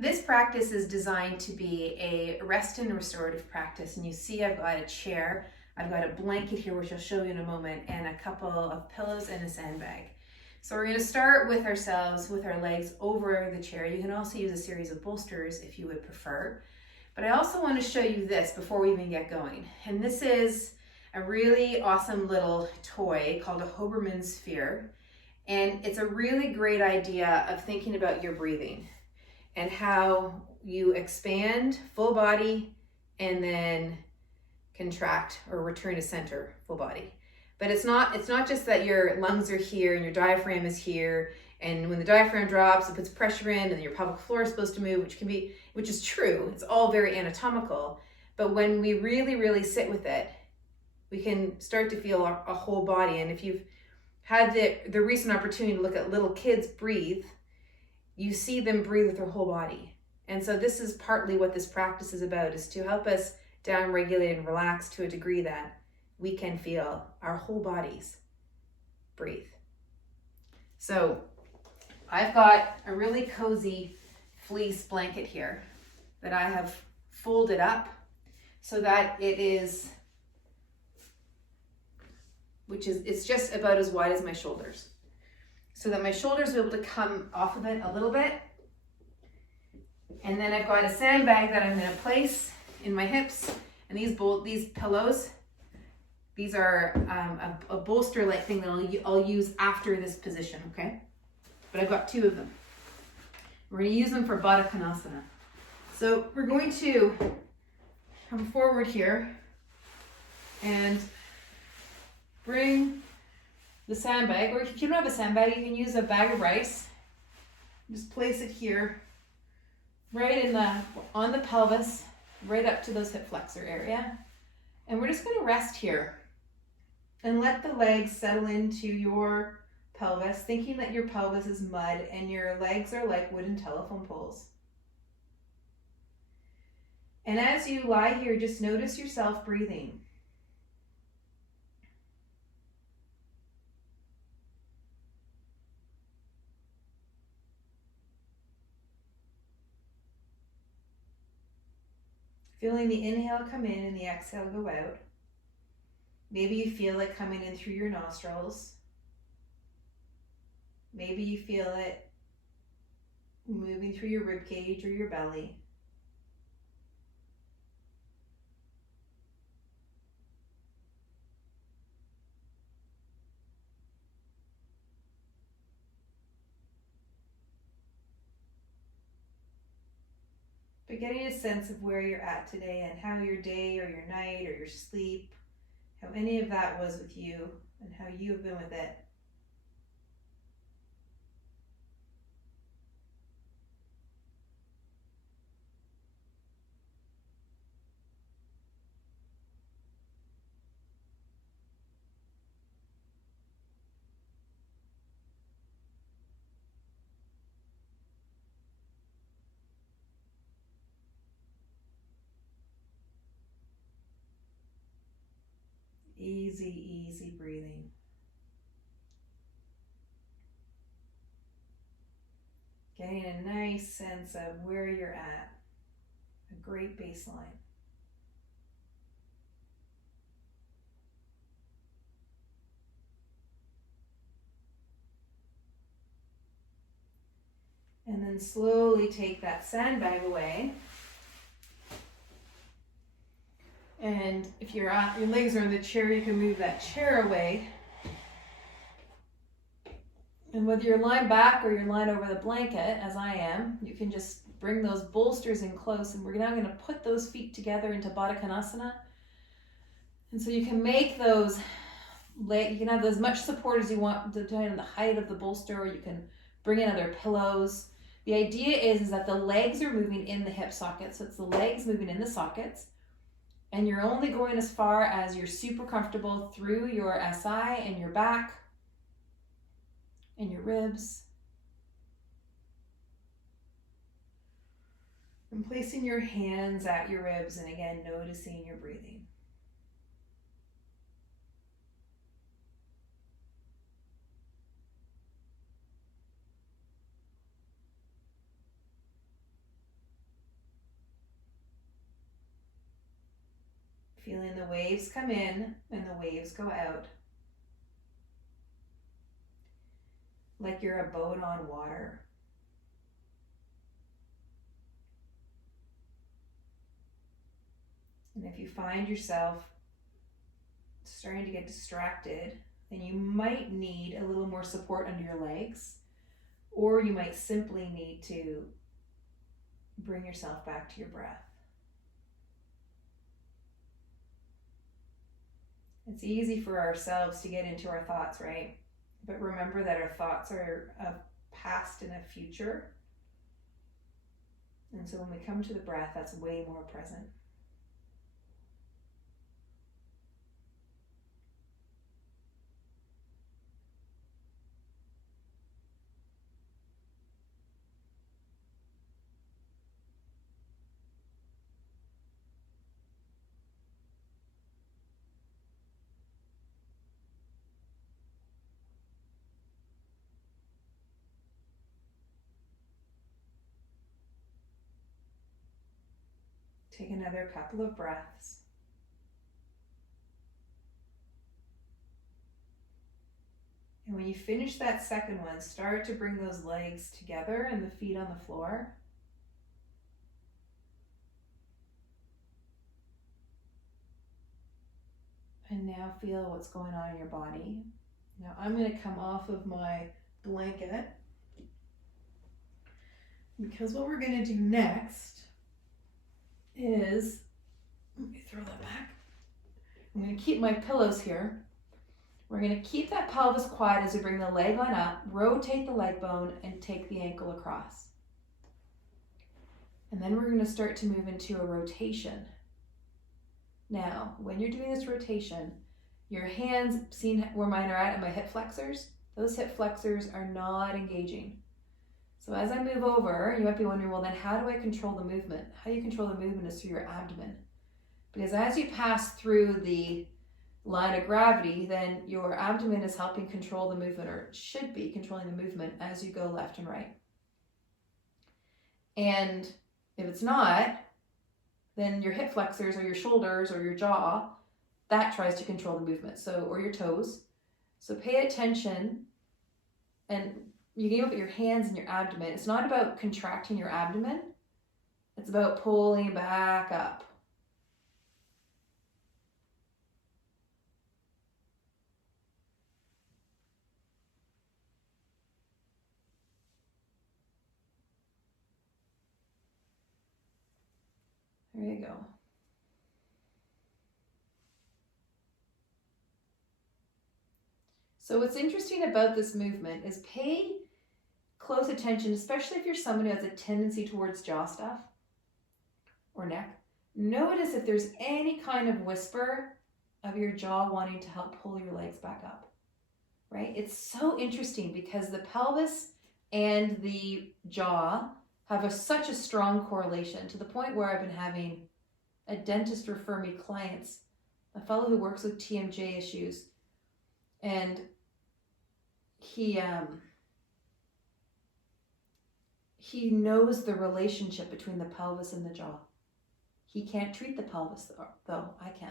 This practice is designed to be a rest and restorative practice. And you see I've got a chair, I've got a blanket here, which I'll show you in a moment, and a couple of pillows and a sandbag. So we're going to start with ourselves with our legs over the chair. You can also use a series of bolsters if you would prefer. But I also want to show you this before we even get going. And this is a really awesome little toy called a Hoberman sphere. And it's a really great idea of thinking about your breathing and how you expand full body and then contract or return to center full body. But it's not just that your lungs are here and your diaphragm is here, and when the diaphragm drops, it puts pressure in and your pelvic floor is supposed to move, which is true. It's all very anatomical. But when we really, really sit with it, we can start to feel a whole body. And if you've had the recent opportunity to look at little kids breathe, you see them breathe with their whole body. And so this is partly what this practice is about, is to help us down-regulate and relax to a degree that we can feel our whole bodies breathe. So I've got a really cozy fleece blanket here that I have folded up so that it's just about as wide as my shoulders, so that my shoulders will be able to come off of it a little bit. And then I've got a sandbag that I'm going to place in my hips, and these pillows, these are a bolster-like thing that I'll use after this position, okay? But I've got two of them. We're going to use them for Baddha Konasana. So we're going to come forward here and bring the sandbag, or if you don't have a sandbag, you can use a bag of rice. Just place it here, right on the pelvis, right up to those hip flexor area. And we're just going to rest here and let the legs settle into your pelvis, thinking that your pelvis is mud and your legs are like wooden telephone poles. And as you lie here, just notice yourself breathing. Feeling the inhale come in and the exhale go out. Maybe you feel it coming in through your nostrils. Maybe you feel it moving through your rib cage or your belly. But getting a sense of where you're at today and how your day or your night or your sleep, how any of that was with you and how you have been with it. Easy, easy breathing. Getting a nice sense of where you're at. A great baseline. And then slowly take that sandbag away. And if your legs are in the chair, you can move that chair away. And whether you're lying back or you're lying over the blanket, as I am, you can just bring those bolsters in close. And we're now going to put those feet together into Baddha Konasana. And so you can make those, you can have as much support as you want, depending on the height of the bolster, or you can bring in other pillows. The idea is that the legs are moving in the hip sockets. So it's the legs moving in the sockets. And you're only going as far as you're super comfortable through your SI and your back and your ribs. And placing your hands at your ribs and again, noticing your breathing. Feeling the waves come in and the waves go out. Like you're a boat on water. And if you find yourself starting to get distracted, then you might need a little more support under your legs, or you might simply need to bring yourself back to your breath. It's easy for ourselves to get into our thoughts, right? But remember that our thoughts are a past and a future. And so when we come to the breath, that's way more present. Take another couple of breaths. And when you finish that second one, start to bring those legs together and the feet on the floor. And now feel what's going on in your body. Now I'm going to come off of my blanket, because what we're going to do next is, let me throw that back. I'm going to keep my pillows here. We're going to keep that pelvis quiet as we bring the leg on up, rotate the leg bone, and take the ankle across. And then we're going to start to move into a rotation. Now, when you're doing this rotation, your hands, seen where mine are at my hip flexors? Those hip flexors are not engaging. So as I move over, you might be wondering, well, then how do I control the movement? How you control the movement is through your abdomen. Because as you pass through the line of gravity, then your abdomen is helping control the movement, or should be controlling the movement as you go left and right. And if it's not, then your hip flexors or your shoulders or your jaw, that tries to control the movement. So, or your toes. So pay attention, and you can look at your hands and your abdomen. It's not about contracting your abdomen. It's about pulling back up. There you go. So what's interesting about this movement is pay close attention, especially if you're someone who has a tendency towards jaw stuff or neck. Notice if there's any kind of whisper of your jaw wanting to help pull your legs back up, right? It's so interesting because the pelvis and the jaw have such a strong correlation, to the point where I've been having a dentist refer me clients, a fellow who works with TMJ issues, and he knows the relationship between the pelvis and the jaw. He can't treat the pelvis though, I can.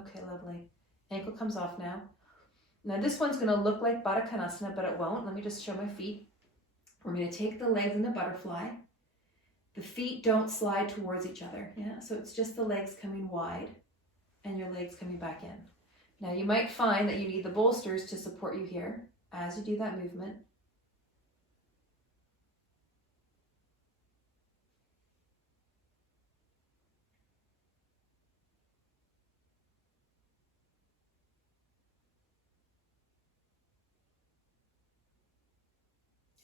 Okay, lovely. Ankle comes off now. Now this one's going to look like Baddha Konasana, but it won't. Let me just show my feet. We're going to take the legs in the butterfly. The feet don't slide towards each other. Yeah, so it's just the legs coming wide and your legs coming back in. Now you might find that you need the bolsters to support you here as you do that movement.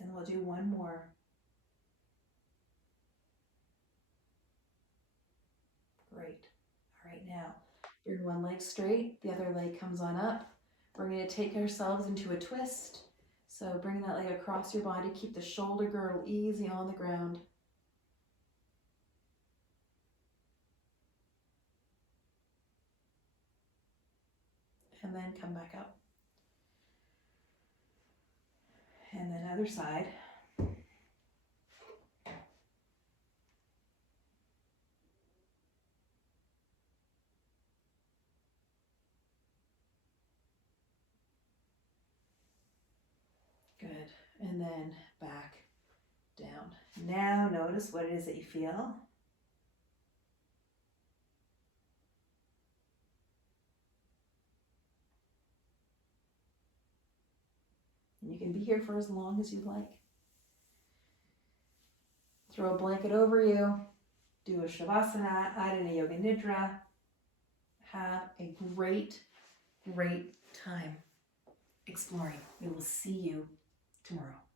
And we'll do one more. Great. All right, now bring one leg straight, the other leg comes on up. We're going to take ourselves into a twist. So bring that leg across your body, keep the shoulder girdle easy on the ground. and then come back up. And then other side. Good. And then back down. Now notice what it is that you feel. And you can be here for as long as you'd like. Throw a blanket over you, do a shavasana, Adana Yoga Nidra. Have a great, great time exploring. We will see you tomorrow.